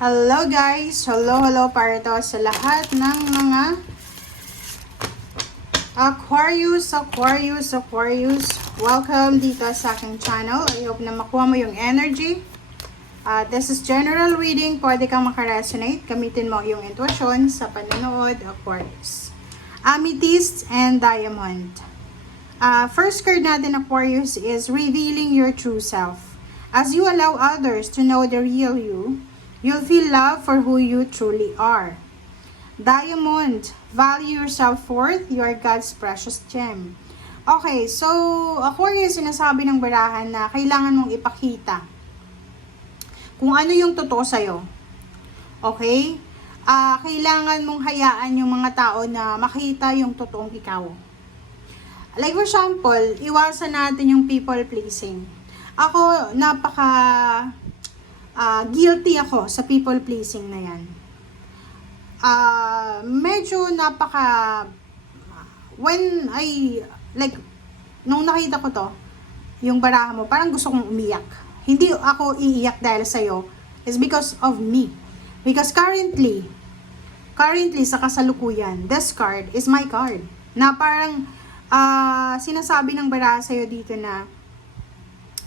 Hello guys! Hello para to sa lahat ng mga Aquarius. Welcome dito sa aking channel. I hope na makuha mo yung energy. This is general reading. Pwede kang makaresonate. Gamitin mo yung intuition sa panonood, Aquarius. Amethyst and Diamond. First card natin, Aquarius, is revealing your true self. As you allow others to know the real you, you'll feel love for who you truly are. Diamond, value your self-worth. You are God's precious gem. Okay, so Aquarius, sinasabi ng barahan na kailangan mong ipakita kung ano yung totoo sa'yo. Okay? Kailangan mong hayaan yung mga tao na makita yung totoong ikaw. Like for example, iwasan natin yung people pleasing. Ako, guilty ako sa people pleasing na yan. Medyo nung nakita ko to, yung baraha mo, parang gusto kong umiyak. Hindi ako iiyak dahil sa'yo, it's because of me. Because currently, sa kasalukuyan, this card is my card. Na parang, sinasabi ng baraha sa'yo dito na,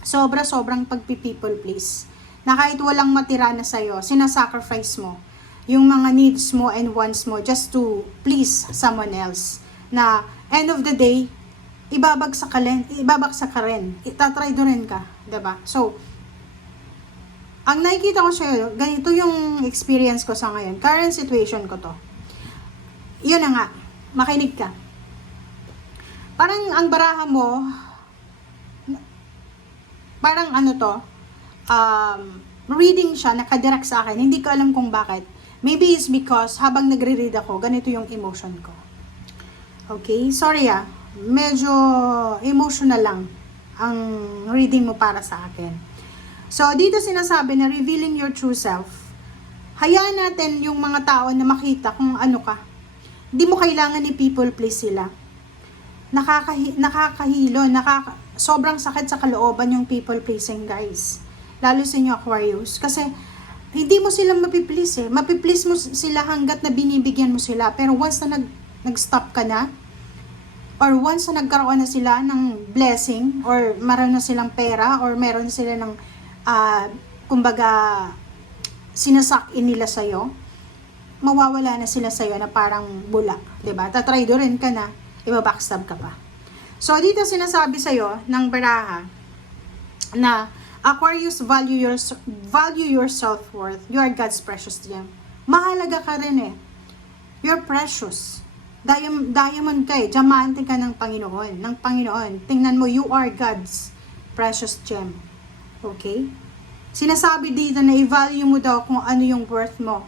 sobrang pagpi-people please. Na kahit walang matira na sa'yo, sinasacrifice mo yung mga needs mo and wants mo just to please someone else. Na end of the day, ibabagsak ka rin. Itatraidorin ka. Diba? So, ang nakikita ko sa'yo, ganito yung experience ko sa ngayon. Current situation ko to. Yun na nga. Makinig ka. Parang ang baraha mo, parang reading siya, nakadirect sa akin. Hindi ko alam kung bakit. Maybe it's because habang nagre-read ako, ganito yung emotion ko. Okay? Sorry medyo emotional lang ang reading mo para sa akin. So, dito sinasabi na revealing your true self. Hayaan natin yung mga tao na makita kung ano ka. Hindi mo kailangan ni people please sila. Nakakahilo, sobrang sakit sa kalooban yung people pleasing, guys. Lalo sa inyo, Aquarius. Kasi, hindi mo sila mapiplease Mapiplease mo sila hanggat na binibigyan mo sila. Pero once na nag-stop ka na, or once na nagkaroon na sila ng blessing, or meron na silang pera, or meron na sila ng, sinasak-in nila sa'yo, mawawala na sila sa'yo na parang bulak. Diba? Tatraidorin ka na, ibabackstab ka pa. So, dito sinasabi sa'yo ng baraha na Aquarius, value your self-worth. You are God's precious gem. Mahalaga ka rin You're precious. Diamond ka Diamante ka ng Panginoon. Tingnan mo, you are God's precious gem. Okay? Sinasabi dito na i-value mo daw kung ano yung worth mo.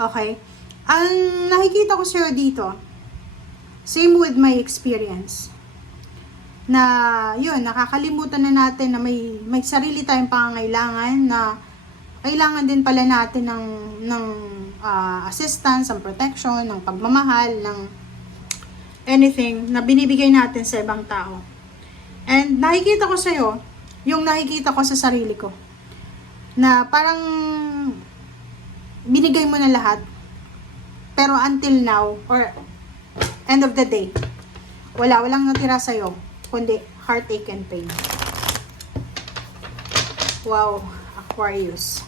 Okay? Ang nakikita ko sa'yo dito, same with my experience, na yun, nakakalimutan na natin na may sarili tayong pangangailangan, na kailangan din pala natin ng assistance, ng protection, ng pagmamahal, ng anything na binibigay natin sa ibang tao. And nakikita ko sa'yo, yung nakikita ko sa sarili ko, na parang binigay mo na lahat, pero until now, or end of the day, walang natira sa'yo, kundi heartache and pain. Wow, Aquarius.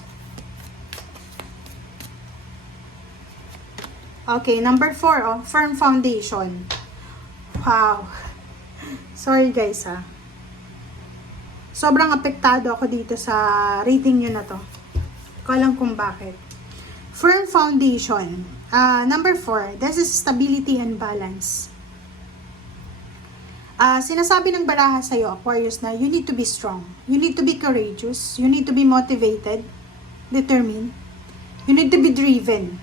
Okay, number 4, firm foundation. Wow. Sorry guys Sobrang apektado ako dito sa reading nyo na to. Hindi ko alam kung bakit. Firm foundation. Number 4, this is stability and balance. Sinasabi ng baraha sa'yo, Aquarius, na you need to be strong. You need to be courageous. You need to be motivated, determined. You need to be driven.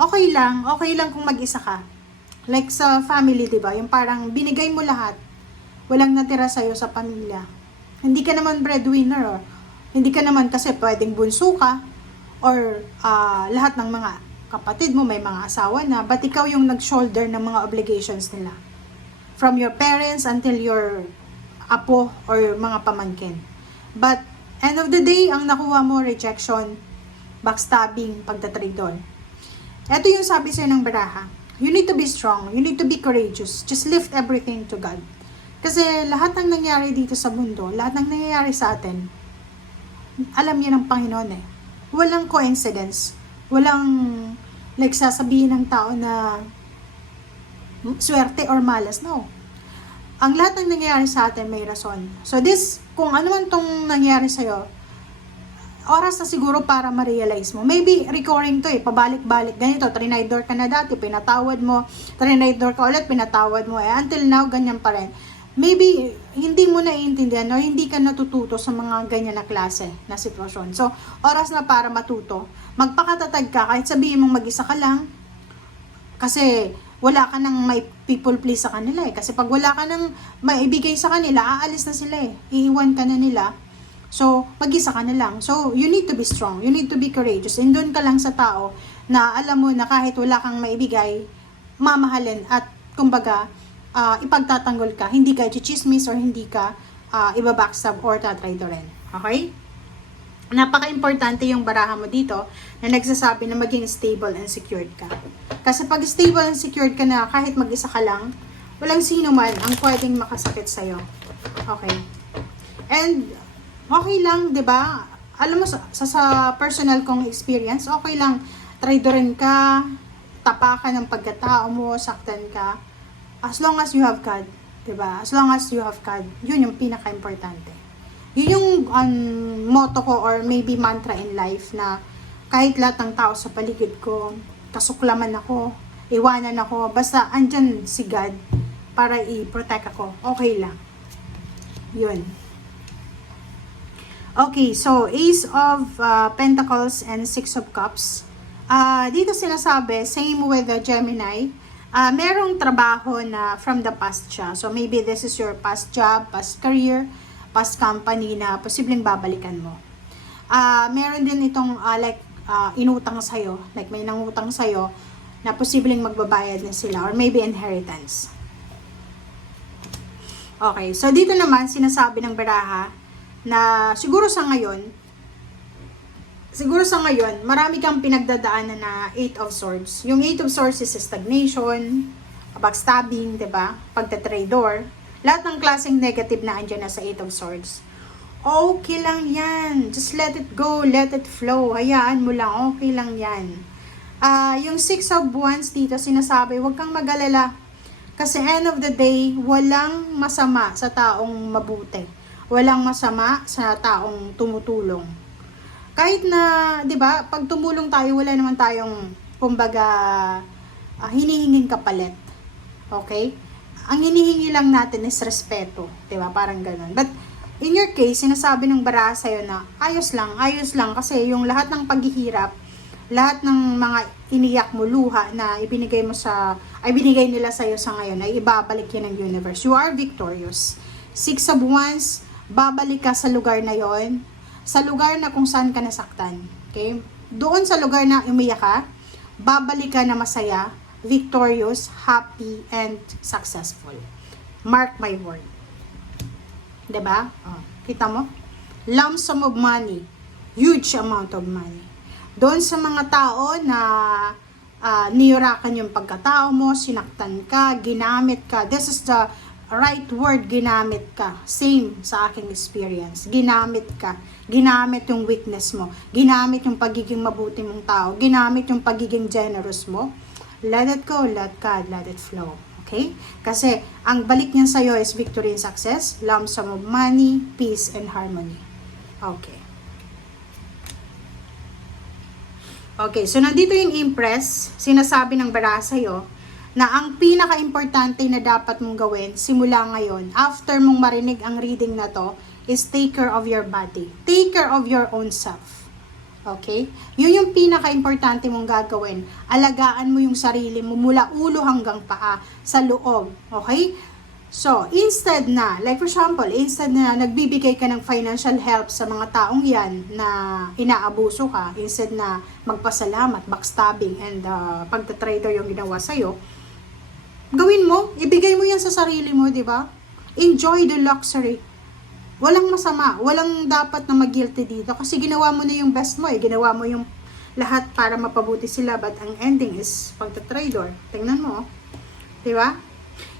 Okay lang kung mag-isa ka. Like sa family, diba? Yung parang binigay mo lahat. Walang natira sa'yo sa pamilya. Hindi ka naman breadwinner, or hindi ka naman kasi pwedeng bunso ka, or lahat ng mga kapatid mo may mga asawa na, but ikaw yung nag-shoulder ng mga obligations nila. From your parents until your apo or mga pamangkin. But End of the day, ang nakuha mo, rejection, backstabbing, pagtatraidor. Ito yung sabi sa'yo ng baraha. You need to be strong. You need to be courageous. Just lift everything to God. Kasi lahat ng nangyari dito sa mundo, lahat ng nangyayari sa atin, alam niya ng Panginoon eh. Walang coincidence. Walang like sasabihin ng tao na swerte or malas. No. Ang lahat ng nangyayari sa atin may rason. So this, kung ano man tong nangyari sa'yo, oras na siguro para ma-realize mo. Maybe recurring to eh, pabalik-balik. Ganito, trinidor ka na dati, pinatawad mo. Trinidor ka ulit, pinatawad mo. Until now, ganyan pa rin. Maybe, hindi mo naiintindihan o hindi ka natututo sa mga ganyan na klase na sitwasyon. So, oras na para matuto. Magpakatatag ka, kahit sabihin mong mag-isa ka lang. Kasi, wala ka nang may people please sa kanila eh. Kasi pag wala ka nang maibigay sa kanila, aalis na sila eh. Iiwan ka na nila. So, mag-isa ka na lang. So, you need to be strong. You need to be courageous. And doon ka lang sa tao na alam mo na kahit wala kang maibigay, mamahalin at kumbaga, ipagtatanggol ka. Hindi ka chichismis or hindi ka ibabackstab or tatry to rin. Okay? Napaka-importante yung baraha mo dito na nagsasabi na maging stable and secured ka. Kasi pag stable and secured ka na kahit mag-isa ka lang, walang sino man ang pwedeng makasakit sa'yo. Okay? And okay lang, 'di ba? Alam mo sa personal kong experience, okay lang traidorin ka, tapakan ng pagkatao mo, saktan ka. As long as you have God, 'di ba? As long as you have God, 'yun yung pinaka-importante. Yun yung motto ko or maybe mantra in life na kahit lahat ng tao sa paligid ko, kasuklaman ako, iwanan ako, basta andyan si God para i-protect ako, okay lang. Yun. Okay, so Ace of Pentacles and Six of Cups. Dito sinasabi, same with the Gemini, merong trabaho na from the past siya. So maybe this is your past job, past career, past company na posibleng babalikan mo. Meron din itong inutang sa'yo, like may nangutang sa'yo na posibleng magbabayad na sila or maybe inheritance. Okay, so dito naman sinasabi ng baraha na siguro sa ngayon, marami kang pinagdadaanan na 8 of Swords. Yung 8 of Swords is stagnation, backstabbing, 'di ba? Pagtatraidor. Lahat ng klaseng negative na andyan na sa 8 of Swords. Okay lang yan. Just let it go. Let it flow. Hayaan mo lang. Okay lang yan. Yung 6 of Wands dito sinasabi, huwag kang mag-alala. Kasi end of the day, walang masama sa taong mabuti. Walang masama sa taong tumutulong. Kahit na, di ba, pag tumulong tayo, wala naman tayong, kumbaga, hinihinging kapalit. Okay? Ang hinihingi lang natin is respeto, 'di ba? Parang ganoon. But in your case, sinasabi ng baraha sa'yo na ayos lang kasi yung lahat ng paghihirap, lahat ng mga iniyak mo luha na ibinigay nila sa'yo sa ngayon ay ibabalik yan ng universe. You are victorious. 6 of Wands, babalik ka sa lugar na yon, sa lugar na kung saan ka nasaktan. Okay? Doon sa lugar na umiyak ka, babalik ka na masaya, victorious, happy, and successful. Mark my word. 'Di ba? Kita mo? Lump sum of money. Huge amount of money. Doon sa mga tao na niyurakan yung pagkatao mo, sinaktan ka, ginamit ka. This is the right word, ginamit ka. Same sa aking experience. Ginamit ka. Ginamit yung weakness mo. Ginamit yung pagiging mabuti mong tao. Ginamit yung pagiging generous mo. Let it go, let God, let it flow. Okay? Kasi ang balik niyan sa'yo is victory and success, lump sum of money, peace, and harmony. Okay. Okay, so nandito yung Empress, sinasabi ng baraha sa'yo, na ang pinaka-importante na dapat mong gawin simula ngayon, after mong marinig ang reading na to, is take care of your body. Take care of your own self. Okay? Yun yung pinaka-importante mong gagawin. Alagaan mo yung sarili mo mula ulo hanggang paa sa loob. Okay? So, instead na, like for example, instead na nagbibigay ka ng financial help sa mga taong yan na inaabuso ka, instead na magpasalamat, backstabbing, and pagtatrader yung ginawa sa'yo, gawin mo, ibigay mo yan sa sarili mo, di ba? Enjoy the luxury. Walang masama, walang dapat na mag-guilty dito kasi ginawa mo na yung best mo eh, ginawa mo yung lahat para mapabuti sila, but ang ending is pagtatraidor. Tingnan mo, di ba?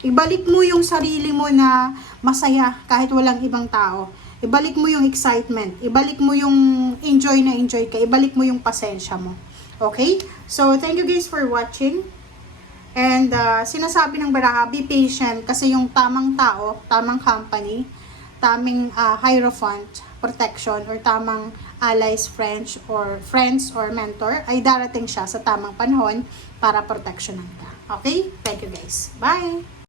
Ibalik mo yung sarili mo na masaya kahit walang ibang tao. Ibalik mo yung excitement, ibalik mo yung enjoy na enjoy ka, ibalik mo yung pasensya mo. Okay? So, thank you guys for watching. And sinasabi ng baraha, be patient kasi yung tamang tao, tamang company, tamang hierophant, protection, or tamang allies, friends or mentor, ay darating siya sa tamang panahon para proteksyonan ka. Okay? Thank you guys. Bye!